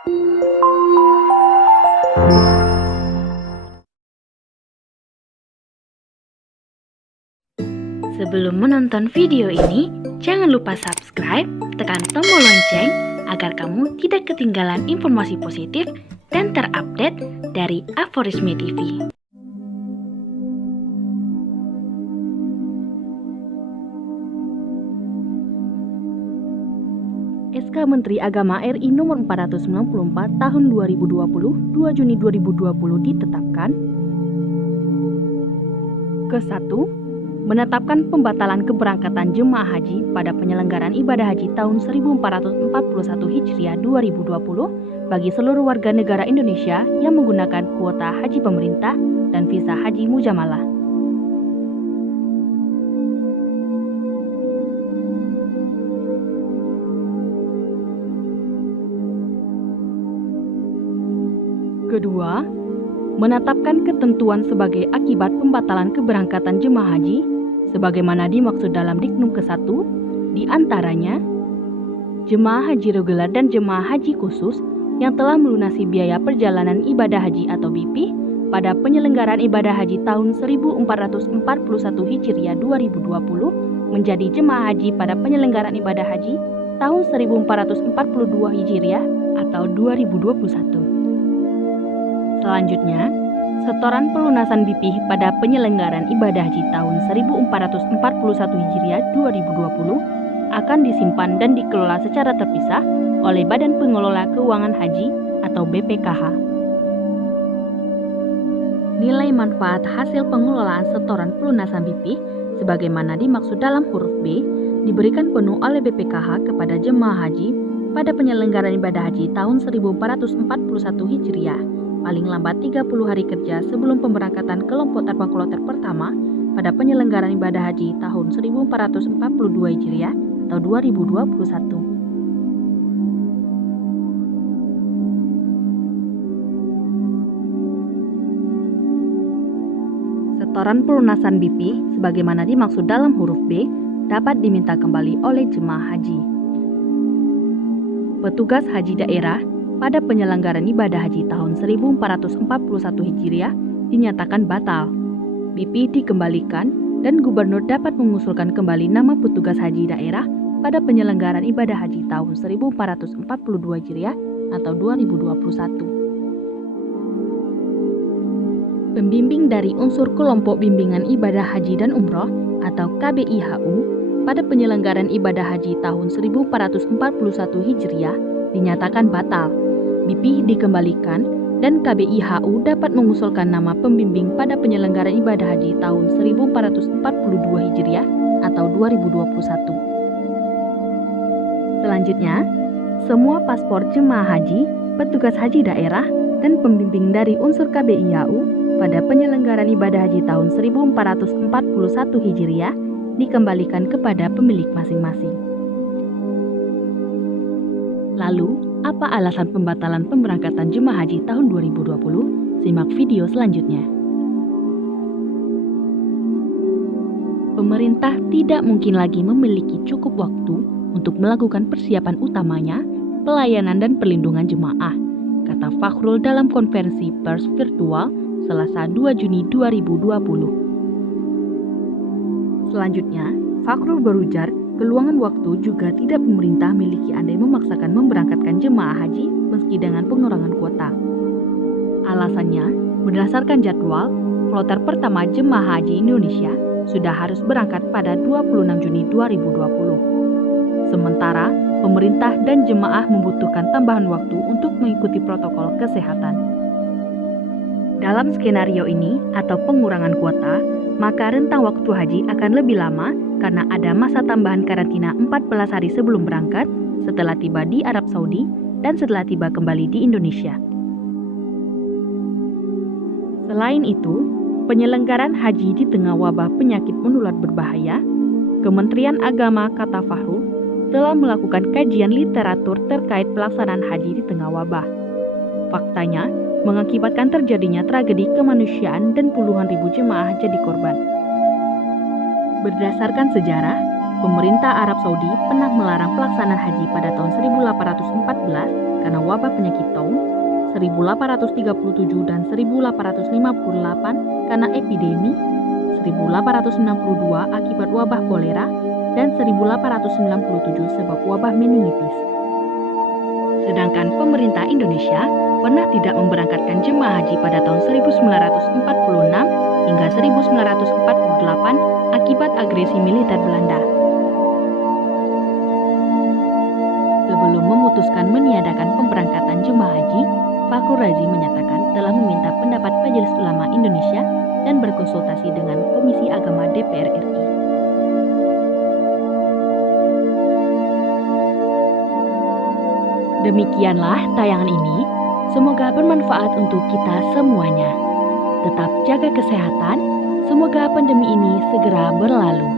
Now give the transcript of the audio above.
Sebelum menonton video ini, jangan lupa subscribe, tekan tombol lonceng agar kamu tidak ketinggalan informasi positif dan terupdate dari Aforisme TV. SK Menteri Agama RI nomor 494 tahun 2020, 2 Juni 2020 ditetapkan. Ke-1, menetapkan pembatalan keberangkatan jemaah haji pada penyelenggaraan ibadah haji tahun 1441 Hijriah 2020 bagi seluruh warga negara Indonesia yang menggunakan kuota haji pemerintah dan visa haji mujamalah. Kedua, menetapkan ketentuan sebagai akibat pembatalan keberangkatan jemaah haji sebagaimana dimaksud dalam Diknum ke-1, di antaranya jemaah haji reguler dan jemaah haji khusus yang telah melunasi biaya perjalanan ibadah haji atau BP pada penyelenggaraan ibadah haji tahun 1441 Hijriah 2020 menjadi jemaah haji pada penyelenggaraan ibadah haji tahun 1442 Hijriah atau 2021. Selanjutnya, setoran pelunasan BP pada penyelenggaraan ibadah haji tahun 1441 Hijriah 2020 akan disimpan dan dikelola secara terpisah oleh Badan Pengelola Keuangan Haji atau BPKH. Nilai manfaat hasil pengelolaan setoran pelunasan BP sebagaimana dimaksud dalam huruf B diberikan penuh oleh BPKH kepada jemaah haji pada penyelenggaraan ibadah haji tahun 1441 Hijriah paling lambat 30 hari kerja sebelum pemberangkatan kelompok terbang kloter pertama pada penyelenggaraan ibadah haji tahun 1442 Hijriah atau 2021. Setoran pelunasan BP sebagaimana dimaksud dalam huruf B dapat diminta kembali oleh jemaah haji. Petugas haji daerah pada penyelenggaraan ibadah haji tahun 1441 Hijriah dinyatakan batal. BP dikembalikan dan gubernur dapat mengusulkan kembali nama petugas haji daerah pada penyelenggaraan ibadah haji tahun 1442 Hijriah atau 2021. Pembimbing dari unsur kelompok bimbingan ibadah haji dan umroh atau KBIHU pada penyelenggaraan ibadah haji tahun 1441 Hijriah dinyatakan batal. BP dikembalikan dan KBIHU dapat mengusulkan nama pembimbing pada penyelenggaraan ibadah haji tahun 1442 Hijriah atau 2021. Selanjutnya, semua paspor jemaah haji, petugas haji daerah, dan pembimbing dari unsur KBIHU pada penyelenggaraan ibadah haji tahun 1441 Hijriah dikembalikan kepada pemilik masing-masing. Lalu, apa alasan pembatalan pemberangkatan jemaah haji tahun 2020? Simak video selanjutnya. Pemerintah tidak mungkin lagi memiliki cukup waktu untuk melakukan persiapan utamanya, pelayanan dan perlindungan jemaah, kata Fakhrul dalam konferensi pers virtual Selasa 2 Juni 2020. Selanjutnya, Fakhrul berujar, keluangan waktu juga tidak pemerintah miliki andai memaksakan memberangkatkan jemaah haji meski dengan pengurangan kuota. Alasannya, berdasarkan jadwal, kloter pertama jemaah haji Indonesia sudah harus berangkat pada 26 Juni 2020. Sementara, pemerintah dan jemaah membutuhkan tambahan waktu untuk mengikuti protokol kesehatan. Dalam skenario ini atau pengurangan kuota, maka rentang waktu haji akan lebih lama karena ada masa tambahan karantina 14 hari sebelum berangkat, setelah tiba di Arab Saudi, dan setelah tiba kembali di Indonesia. Selain itu, penyelenggaraan haji di tengah wabah penyakit menular berbahaya, Kementerian Agama, kata Fakhrul, telah melakukan kajian literatur terkait pelaksanaan haji di tengah wabah. Faktanya, mengakibatkan terjadinya tragedi kemanusiaan dan puluhan ribu jemaah jadi korban. Berdasarkan sejarah, pemerintah Arab Saudi pernah melarang pelaksanaan haji pada tahun 1814 karena wabah penyakit tahun 1837 dan 1858 karena epidemi, 1862 akibat wabah kolera, dan 1897 sebab wabah meningitis. Sedangkan pemerintah Indonesia pernah tidak memberangkatkan jemaah haji pada tahun 1946 hingga 1948 akibat agresi militer Belanda. Sebelum memutuskan meniadakan pemberangkatan jemaah haji, Fakhrul Razi menyatakan telah meminta pendapat Majelis Ulama Indonesia dan berkonsultasi dengan Komisi Agama DPR RI. Demikianlah tayangan ini, semoga bermanfaat untuk kita semuanya. Tetap jaga kesehatan, semoga pandemi ini segera berlalu.